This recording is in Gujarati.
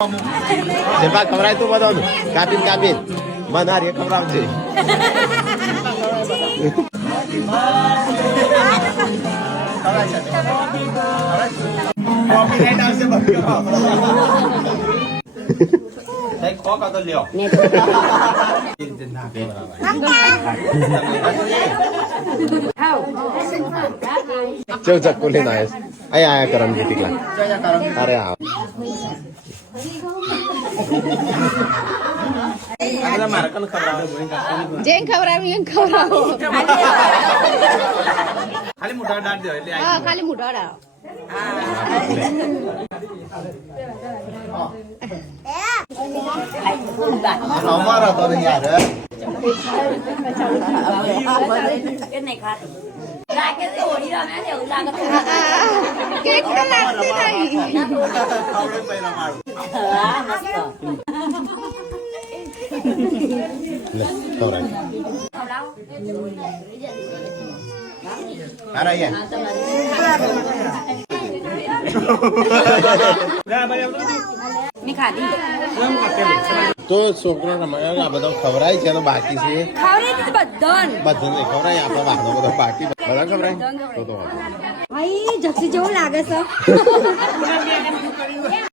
જેપા ખવરાય તું બધાનું કાપીને કાપીને મને હારી ખવરાવજે चल चक्कू लेना है आया आया करम जी टिकला अरे हाँ જેન ખવરાવી એન ખવરાવો ખાલી મોઢા દાટ દે એટલે હા ખાલી મુઢાડા हमारा तो नहीं यार કેક તો લાગતી નહીં ले खवराय अरे ये મેં ખાધી તો છોકરો આ બધો ખવરાય છે ને બાકી છે ખાવરી દીધું બધાને બધાને ખવરાય આપણે વાહનો બધો બાકી બધા ખવરાય તો ભાઈ જક્ષી જેવું લાગે છે